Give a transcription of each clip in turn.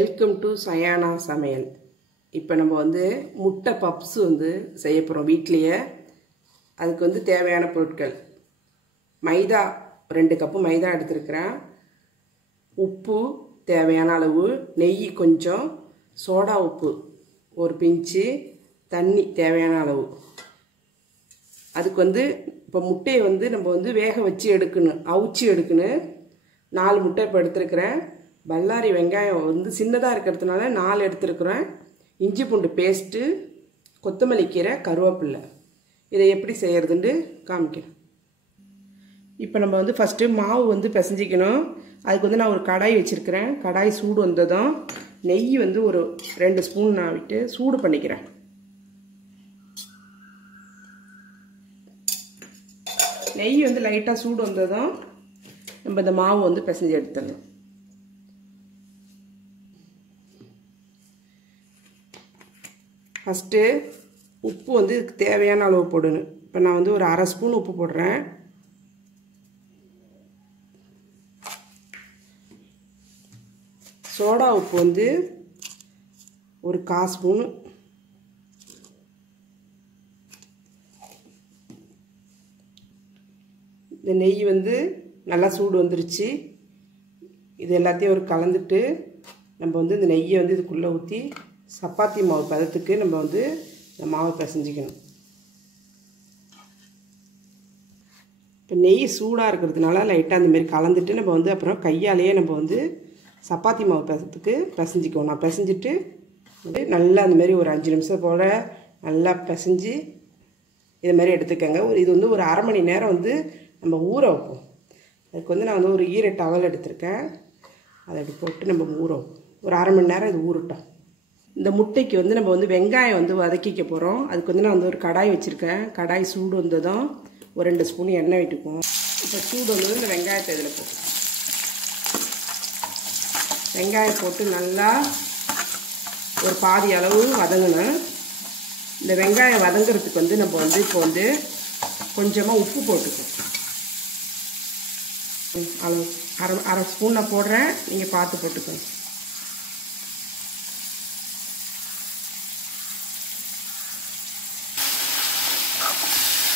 Welcome to Shayana சமையல். இப்போ நம்ம வந்து முட்டை பப்ஸ் வந்து செய்ய போகிறோம் வீட்லேயே. அதுக்கு வந்து தேவையான பொருட்கள் மைதா 2 கப்பு மைதா எடுத்துருக்கிறேன், உப்பு தேவையான அளவு, நெய் கொஞ்சம், சோடா உப்பு ஒரு பிஞ்சு, தண்ணி தேவையான அளவு. அதுக்கு வந்து இப்போ முட்டையை வந்து நம்ம வந்து வேக வச்சு எடுக்கணும், அவிச்சு எடுக்கணும். 4 முட்டை இப்போ எடுத்துருக்கிறேன். பல்லாரி வெங்காயம் வந்து சின்னதாக இருக்கிறதுனால 4 எடுத்துருக்குறேன். இஞ்சி பூண்டு பேஸ்ட்டு, கொத்தமல்லி கீரை, கருவேப்பில்லை. இதை எப்படி செய்கிறதுன்னு காமிக்கிறேன். இப்போ நம்ம வந்து ஃபஸ்ட்டு மாவு வந்து பிசைஞ்சிக்கணும். அதுக்கு வந்து நான் ஒரு கடாய் வச்சுருக்கிறேன். கடாய் சூடு வந்ததும் நெய் வந்து ஒரு 2 ஸ்பூன் நான் விட்டு சூடு பண்ணிக்கிறேன். நெய் வந்து லைட்டாக சூடு வந்ததும் நம்ம இந்த மாவு வந்து பிசைஞ்சு எடுத்துடணும். ஃபஸ்ட்டு உப்பு வந்து இதுக்கு தேவையான அளவு போடணும். இப்போ நான் வந்து ஒரு 1/2 ஸ்பூன் உப்பு போடுறேன். சோடா உப்பு வந்து ஒரு 1/4 ஸ்பூனு. இந்த நெய் வந்து நல்லா சூடு வந்துருச்சு. இது எல்லாத்தையும் ஒரு கலந்துட்டு நம்ம வந்து இந்த நெய்யை வந்து இதுக்குள்ளே ஊற்றி சப்பாத்தி மாவு பதத்துக்கு நம்ம வந்து இந்த மாவை பிசைஞ்சிக்கணும். இப்போ நெய் சூடாக இருக்கிறதுனால லைட்டாக அந்தமாரி கலந்துட்டு நம்ம வந்து அப்புறம் கையாலேயே நம்ம வந்து சப்பாத்தி மாவு பதத்துக்கு பிசைஞ்சிக்குவோம். நான் பிசைஞ்சிட்டு நல்லா அந்தமாரி ஒரு 5 நிமிஷம் போல் நல்லா பிசைஞ்சு இது மாதிரி எடுத்துக்கோங்க. இது வந்து ஒரு 1/2 மணி நேரம் வந்து நம்ம ஊற வைப்போம். அதுக்கு வந்து நான் வந்து ஒரு ஈர டவல் எடுத்திருக்கேன். அதை அப்படி போட்டு நம்ம ஊற வைப்போம். ஒரு 1/2 மணி நேரம் இது ஊறட்டும். இந்த முட்டைக்கு வந்து நம்ம வந்து வெங்காயம் வந்து வதக்கிக்க போகிறோம். அதுக்கு வந்து நான் வந்து ஒரு கடாய் வச்சுருக்கேன். கடாய் சூடு வந்ததும் ஒரு 2 ஸ்பூன் எண்ணெய் விட்டுக்குவோம். இப்போ சூடு வந்ததும் இந்த வெங்காயத்தை இதில் போட்டு வெங்காயம் போட்டு நல்லா ஒரு பாதி அளவு வதங்கணும். இந்த வெங்காயம் வதங்கிறதுக்கு வந்து நம்ம வந்து இப்போ வந்து கொஞ்சமாக உப்பு போட்டுக்குவோம். அளவு அரை ஸ்பூன் நான் போடுறேன், நீங்கள் பார்த்து போட்டுக்கோங்க.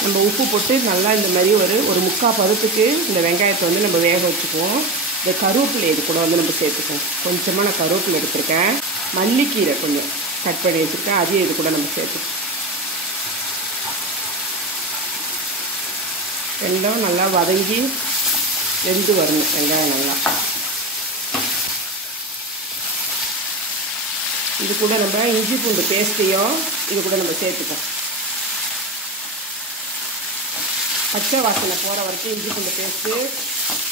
நம்ம உப்பு போட்டு நல்லா இந்த மாதிரி ஒரு முக்கால் பதத்துக்கு இந்த வெங்காயத்தை வந்து நம்ம வேக வச்சுக்குவோம். இந்த கருவேப்பிலை இது கூட வந்து நம்ம சேர்த்துக்குவோம். கொஞ்சமாக நான் கருவேப்பிலை எடுத்துருக்கேன். மல்லிக்கீரை கொஞ்சம் கட் பண்ணி வச்சுருக்கேன், அதையும் இது கூட நம்ம சேர்த்துக்குவோம். ரெண்டும் நல்லா வதங்கி வெந்து வரணும் வெங்காயம் நல்லா. இது கூட நம்ம இஞ்சி பூண்டு பேஸ்ட்டையும் இது கூட நம்ம சேர்த்துக்கோம். பச்சை வாசனை போகிற வரைக்கும் இஞ்சி பூண்டு பேஸ்ட்டு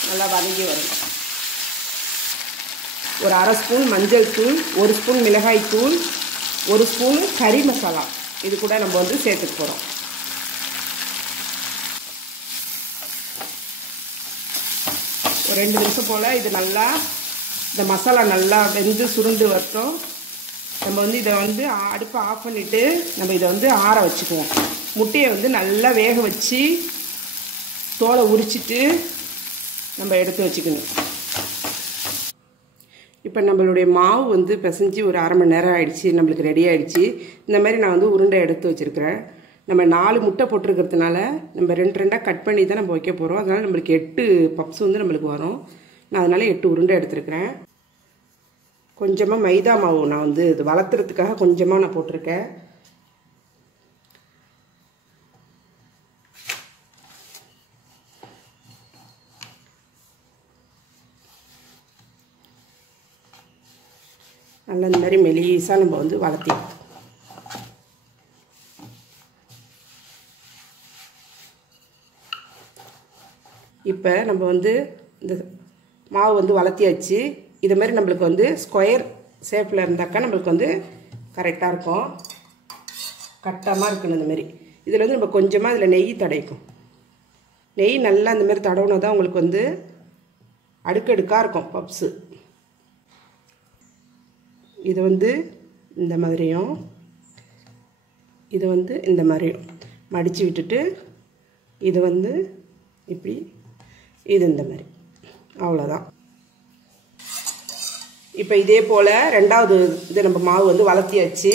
நல்லா வதங்கி வரும். ஒரு 1/2 ஸ்பூன் மஞ்சள் தூள், 1 ஸ்பூன் மிளகாய் தூள், 1 ஸ்பூன் கறி மசாலா இது கூட நம்ம வந்து சேர்த்துக்க போகிறோம். ஒரு 2 நிமிஷம் போல் இது நல்லா இந்த மசாலா நல்லா வெந்து சுருண்டு வரட்டும். நம்ம வந்து இதை வந்து அடுப்பை ஆஃப் பண்ணிவிட்டு நம்ம இதை வந்து ஆற வச்சுக்குவோம். முட்டையை வந்து நல்லா வேக வச்சு தோலை உரிச்சிட்டு நம்ம எடுத்து வச்சுக்கணும். இப்போ நம்மளுடைய மாவு வந்து பிசைஞ்சு ஒரு 1/2 மணி நேரம் ஆகிடுச்சி, நம்மளுக்கு ரெடி ஆகிடுச்சி. இந்த மாதிரி நான் வந்து உருண்டை எடுத்து வச்சுருக்கிறேன். நம்ம 4 முட்டை போட்டிருக்கிறதுனால நம்ம 2 கட் பண்ணி தான் நம்ம வைக்க போகிறோம். அதனால் நம்மளுக்கு 8 பப்ஸ் வந்து நம்மளுக்கு வரும். நான் அதனால் 8 உருண்டை எடுத்துருக்கிறேன். கொஞ்சமாக மைதா மாவு நான் வந்து இது வளர்த்துறதுக்காக கொஞ்சமாக நான் போட்டிருக்கேன். நல்லா இந்த மாதிரி மெலிசாக நம்ம வந்து வளர்த்திக்கலாம். இப்போ நம்ம வந்து இந்த மாவு வந்து வளர்த்தியாச்சு. இது மாதிரி நம்மளுக்கு வந்து ஸ்கொயர் ஷேப்பில் இருந்தாக்கா நம்மளுக்கு வந்து கரெக்டாக இருக்கும். கட்டமாக இருக்கணும் இந்த மாதிரி. இதில் வந்து நம்ம கொஞ்சமாக இதில் நெய் தடவிக்கும். நெய் நல்லா இந்த மாதிரி தடவுனா தான் உங்களுக்கு வந்து அடுக்கடுக்காக இருக்கும் பப்ஸு. இது வந்து இந்த மாதிரியும் இது வந்து இந்த மாதிரியும் மடித்து விட்டுட்டு இது வந்து இப்படி இது இந்த மாதிரி அவ்வளோதான். இப்போ இதே போல் ரெண்டாவது இது நம்ம மாவு வந்து வளர்த்தியாச்சு.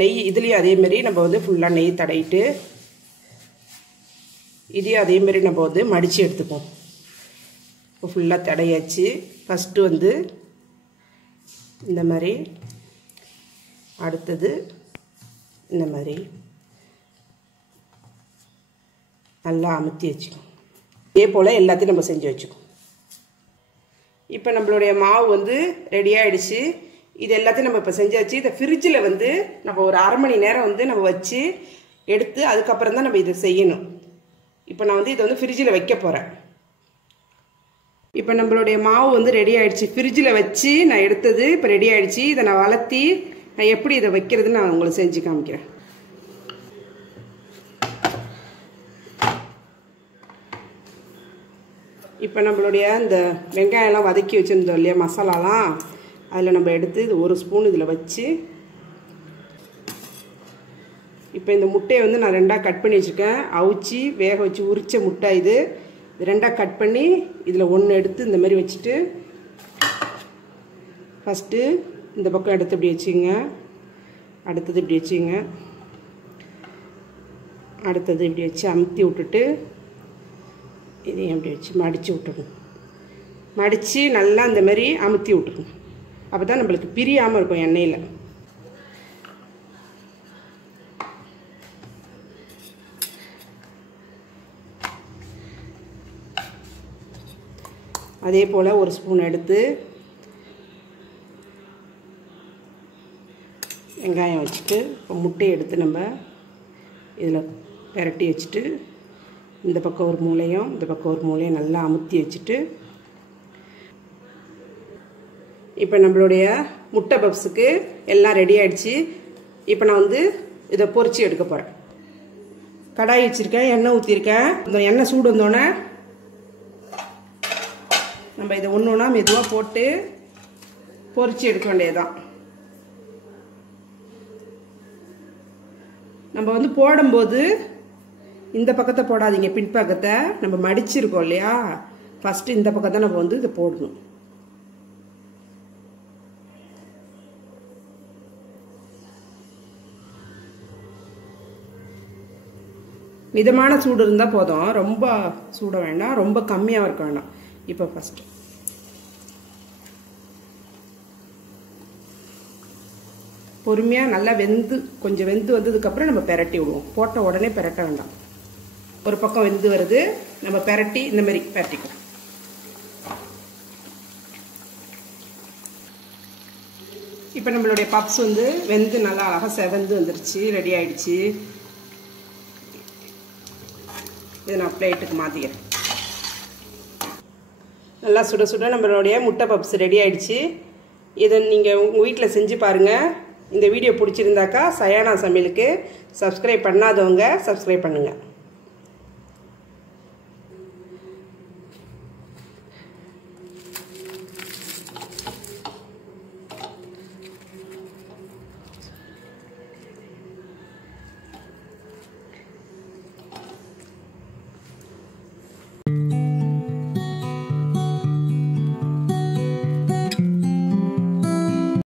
நெய் இதுலேயும் அதேமாரி நம்ம வந்து ஃபுல்லாக நெய் தடவிட்டு இதையும் அதேமாரி நம்ம வந்து மடித்து எடுத்துப்போம். இப்போ ஃபுல்லாக தடையாச்சு. ஃபஸ்ட்டு வந்து இந்த மாதிரி, அடுத்தது இந்த மாதிரி நல்லா அமுத்தி வச்சுக்கோம். இதே போல் எல்லாத்தையும் நம்ம செஞ்சு வச்சுக்கோம். இப்போ நம்மளுடைய மாவு வந்து ரெடி ஆகிடுச்சு. இது எல்லாத்தையும் நம்ம இப்போ செஞ்சாச்சு. இதை ஃப்ரிட்ஜில் வந்து நம்ம ஒரு அரை மணி நேரம் வந்து நம்ம வச்சு எடுத்து அதுக்கப்புறம் தான் நம்ம இதை செய்யணும். இப்போ நான் வந்து இதை வந்து ஃப்ரிட்ஜில் வைக்க போகிறேன். இப்போ நம்மளுடைய மாவு வந்து ரெடி ஆகிடுச்சு. ஃப்ரிட்ஜில் வச்சு நான் எடுத்தது இப்போ ரெடி ஆகிடுச்சு. இதை நான் வளர்த்தி நான் எப்படி இதை வைக்கிறதுன்னு நான் உங்களுக்கு செஞ்சு காமிக்கிறேன். இப்போ நம்மளுடைய இந்த வெங்காயம்லாம் வதக்கி வச்சுருந்தோம் இல்லையா, மசாலாலாம், அதில் நம்ம எடுத்து இது ஒரு ஸ்பூன் இதில் வச்சு, இப்போ இந்த முட்டையை வந்து நான் ரெண்டாக கட் பண்ணி வச்சுருக்கேன். அவிச்சி வேக வச்சு உரித்த முட்டை இது ரெண்டாக கட் பண்ணி இதில் ஒன்று எடுத்து இந்த மாதிரி வச்சுட்டு, ஃபஸ்ட்டு இந்த பக்கம் எடுத்து இப்படி வச்சுங்க, அடுத்தது இப்படி வச்சுங்க, அடுத்தது இப்படி வச்சு அமுத்தி விட்டுட்டு இதையும் அப்படி வச்சு மடித்து விட்டுக்கணும். மடித்து நல்லா இந்த மாதிரி அமுத்தி விட்டுக்கணும். அப்போ தான் நம்மளுக்கு பிரியாமல் இருக்கும் எண்ணெயில். அதே போல் ஒரு ஸ்பூன் எடுத்து வெங்காயம் வச்சுட்டு இப்போ முட்டையை எடுத்து நம்ம இதில் பெரட்டி வச்சுட்டு இந்த பக்கம் ஒரு மூலையும் இந்த பக்கம் ஒரு மூலையும் நல்லா அமுத்தி வச்சுட்டு, இப்போ நம்மளுடைய முட்டை பப்ஸுக்கு எல்லாம் ரெடி ஆகிடுச்சு. இப்போ நான் வந்து இதை பொரிச்சு எடுக்க போகிறேன். கடாய் வச்சுருக்கேன், எண்ணெய் ஊற்றிருக்கேன். இந்த எண்ணெய் சூடு வந்தோடனே நம்ம இதை ஒன்று ஒன்றா மெதுவாக போட்டு பொரிச்சு எடுக்க வேண்டியதுதான். நம்ம வந்து போடும்போது இந்த பக்கத்தை போடாதீங்க, பின்பக்கத்தை நம்ம மடிச்சிருக்கோம் இல்லையா, ஃபஸ்ட்டு இந்த பக்கத்தை நம்ம வந்து இதை போடணும். மிதமான சூடு இருந்தால் போதும், ரொம்ப சூட வேண்டாம், ரொம்ப கம்மியாக இருக்க வேண்டாம். இப்போ ஃபஸ்ட்டு பொறுமையாக நல்லா கொஞ்சம் வெந்து வந்ததுக்கப்புறம் நம்ம பெரட்டி விடுவோம். போட்ட உடனே பெரட்ட வேண்டாம். ஒரு பக்கம் வெந்து வருது, நம்ம பெரட்டி இந்த மாதிரி பெரட்டிக்குவோம். இப்போ நம்மளுடைய பப்ஸ் வந்து வெந்து நல்லா அழகாக செவந்து வந்துருச்சு, ரெடி ஆகிடுச்சு. இதை நான் பிளேட்டுக்கு மாற்றிக்கிறேன். நல்லா சுட சுட நம்மளுடைய முட்டை பப்ஸ் ரெடி ஆகிடுச்சு. இதை நீங்கள் உங்கள் வீட்டில் செஞ்சு பாருங்கள். இந்த வீடியோ பிடிச்சிருந்தாக்கா சயானா சமையலுக்கு சப்ஸ்கிரைப் பண்ணாதவங்க சப்ஸ்கிரைப் பண்ணுங்கள்.